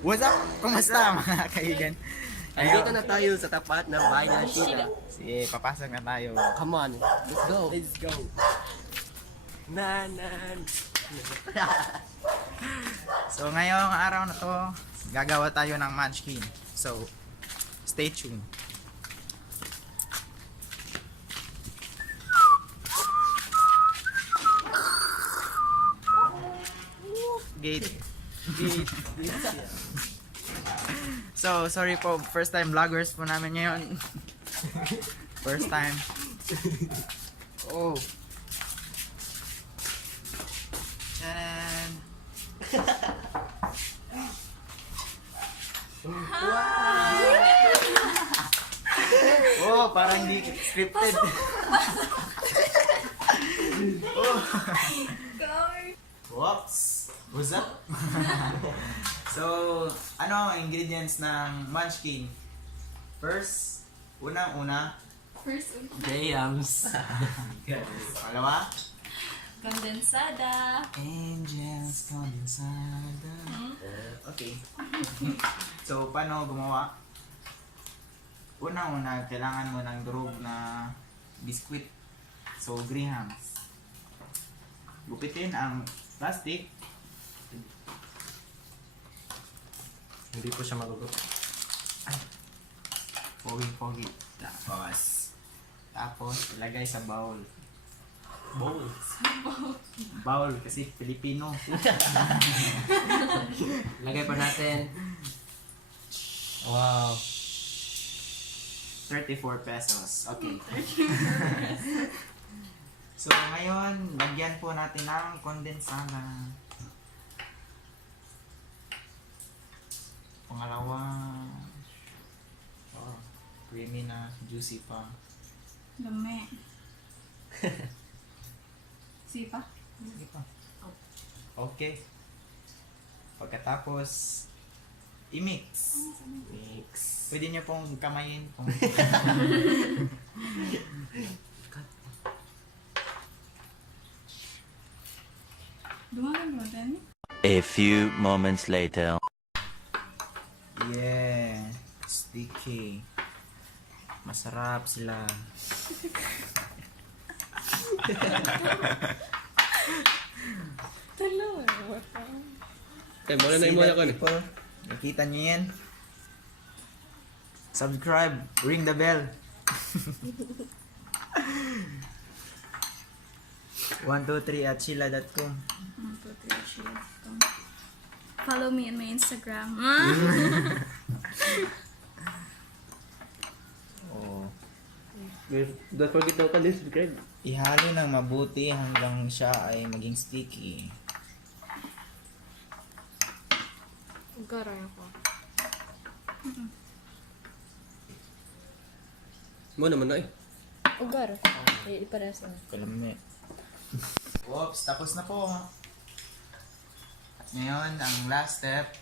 What's up? Kumusta mga kaibigan? Andito na tayo sa tapat ng bahay na Sheila. Sige, papasok na tayo. Come on, let's go. Let's go. Nanan. So ngayong araw na to, gagawa tayo ng Munchkin. So, stay tuned. Gate. So, sorry po, first time vloggers po namin ngayon. First time. Oh. Charan. Oh, parang hindi scripted. Oh. Whoops. What's up? So, ano ang ingredients ng Munchkin? First, unang-una, Jams. pangalawa, Kondensada. Angels Condensada. Okay. So, paano gumawa? Unang-una, kailangan mo ng durog na biskwit. So, grahams. Gupitin ang plastic. Hindi po siya magugot. Pogi-pogi. Tapos, ilagay sa bowl. Bowl. Bowl kasi Filipino. Lagay pa natin. Wow. 34 pesos. Okay. So, ngayon, lagyan po natin ng kondensada. Pangalawa. Oh, creamy na, juicy pa. Dami. Sipa? Hindi pa. Okay. Pagkatapos, i-mix. Mix. Pwede niyo pong kamayin. Kung... Dumagan mo din? A few moments later. Yeah. Sticky. Masarap sila. Talo. Okay, muna na yung muna ko. People, nakita niyo yan? Subscribe, ring the bell. 123 at chila.com. Follow me on my Instagram. Oh. Don't forget to subscribe. Ihalo ng mabuti hanggang siya ay maging sticky. Garay ako. Mo naman na eh. Ugar. Ipares na. Kalami. Oops, tapos na po. At ngayon, ang last step.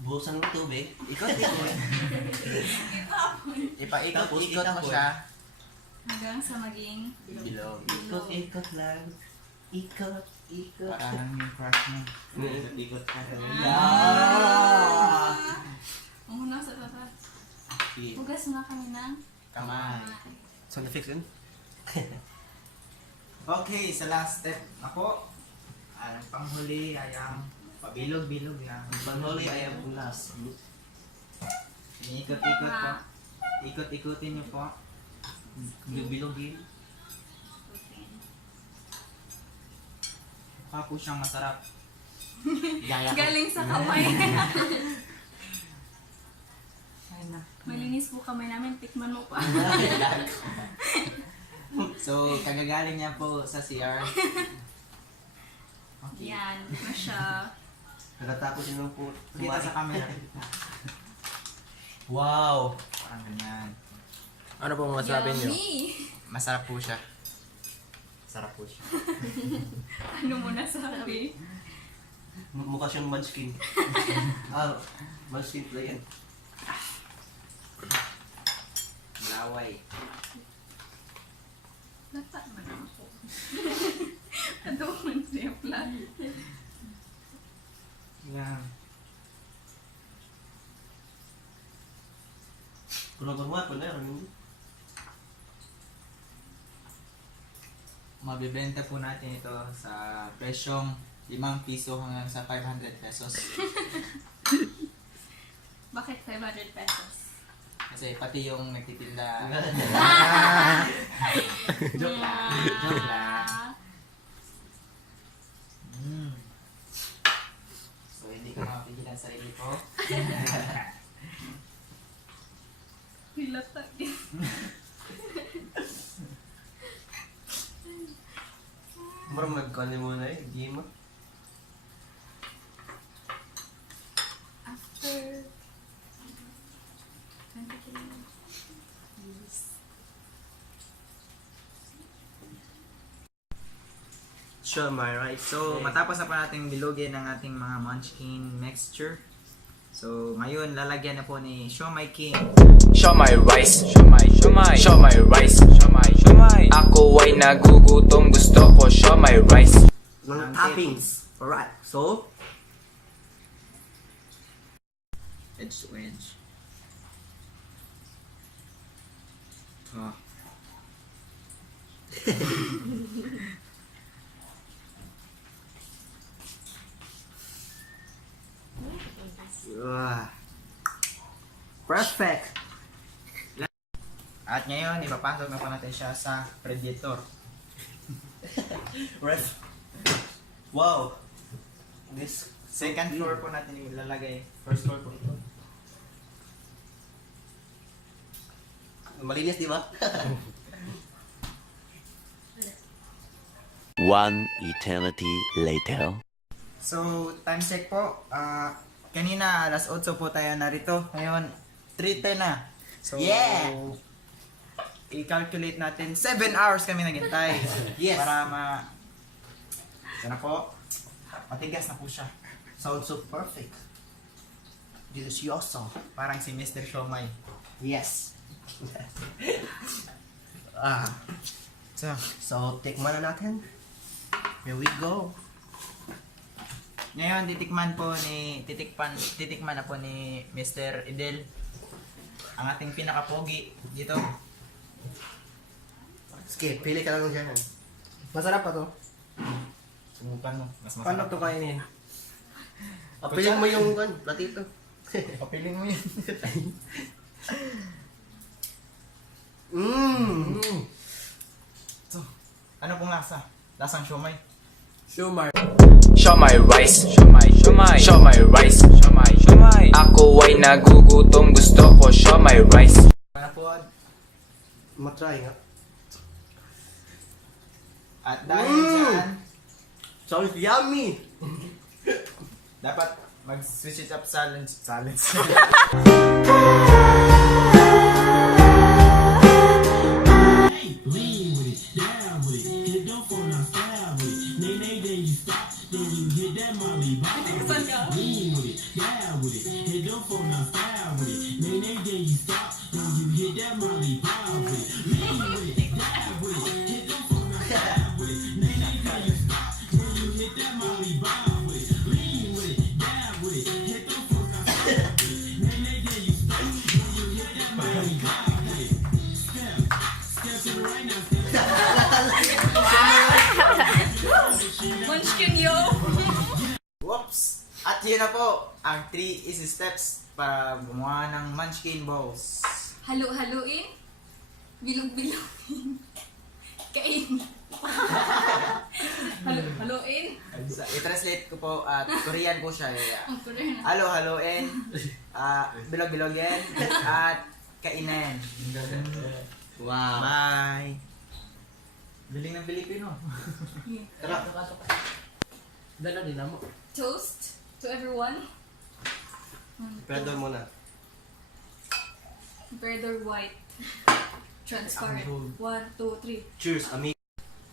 Buhusan ng tubig. Ikot-ikot. Ipaikot-ikot mo siya. Hanggang sa maging Bilog. Ikot-ikot lang. Ikot. Parang yung crush mo. Ikot-ikot ka. Ang muna sa tapat. Hugas na kami ng Kamay. Sound effects yun? Okay, sa last step ako. Ang panghuli ay ang pabilog-bilog yan. Panghuli ay ang last. Iikot-ikot po. Ikot-ikutin niyo po. Bilog-bilogin. Mukha po siyang masarap. Gaya ko. Galing sa kamay. Malinis po kamay namin. Tikman mo pa. So, kagagaling niya po sa CR. Okay. Yan. Na siya. Natatapos yun lang po. Kita sa camera. Wow! Parang ganyan. Ano pong masabi niyo? Yummy! Masarap po siya. Sarap po siya. Ano mo nasabi? Mukha siyang Munchkin. Munchkin play yan. Laway. Lata man ako. Ano man siya plan. Yan. Kurang gumawa po na yun. Mabibenta po natin ito sa presyong 5 piso hanggang sa 500 pesos. Bakit 500 pesos? Kasi pati yung nagtitinda. Joke lang. Joke lang. So hindi ko mapigilan sa sarili ko. Hilata. Marang nagkali mo na eh. Game mo. After 23 years. Sure, my right. So matapos na po nating bilugin ang ating mga Munchkin mixture. So ngayon lalagyan na po ni Siomai King. Siomai rice, siomai, siomai, siomai rice, siomai, siomai. Ako ay nagugutom, gusto ko siomai rice. Ng toppings. Alright. So, Edge to edge. Ah. perfect. At ngayon ipapasok na po natin siya sa Predator. Ref. Wow. This Second floor po natin ilalagay. First floor po ito. malinis, di ba? One eternity later. So, time check po. Kanina, alas 8 po tayo narito. Ngayon, 3:10 na. So, Yeah! i-calculate natin. 7 hours kami naghintay. Yes. Para Sana po. Matigas na po siya. Sounds so perfect. Delicioso. Parang si Mr. Siomai. Yes. So, So, tikman na natin. Here we go. ngayon, titikman na po ni Mr. Idel ang ating pinaka-pogi dito. Sige, pili ka lang dyan. Masarap pa to. Subukan mo. Mas Paano masarap. to kainin? Pili mo yung platito. Papiling mo yun. So, ano pong lasa? Lasang siomai. Shumar. Siomai rice, siomai, siomai, siomai rice, siomai, siomai. Ako ay nagugutom, gusto ko siomai rice. Ano po? Matry nga. At dahil saan, Sounds yummy! dapat mag-switch it up silence. Lean with it, down with it, hit the phone, now style with it. Nay, nay, then you stop, then you hit that Molly Bob. Lean with it, down with it, hit the phone, now style with it. Nay, nay, then you stop, then you hit that Molly Bob with it. Lean with it, down with it, hit the phone, now style with it. Nay, nay, then you stop, then you hit that Molly Bob with it. Lean with it, down with it, hit the phone, now style with it. Nay, nay, then you stop, then you hit that Molly Bob with it. Step to the right now, step to the Munchkin yo! Whoops! At yun na po ang 3 easy steps para gumawa ng Munchkin balls. Halu-haluin. Bilog-bilogin. Kain. Halu-haluin. I-translate ko po at Korean po siya. Ang Korean. Halo-haloin, bilog-bilogin, at kainin. Wow. Bye! Galing ng Pilipino. Tara. Dala din mo. Toast to everyone. Perdon muna. Better white. Transparent. 1, 2, 3. Cheers, amigo.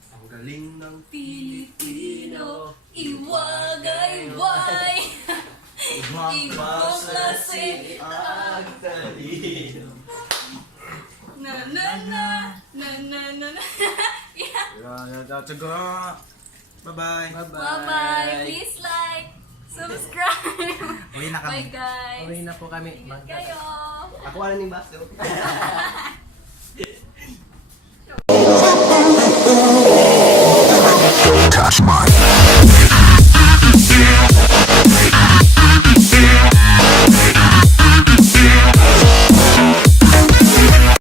Ang galing ng Pilipino, iwagayway. Ibang klase ang talino. na na na na na na na. Bye-bye. Bye-bye. Please like, subscribe. Uwi na kami. Bye guys. Uwi na po kami. Ingat kayo. Ako ano ning baso. Touch mine.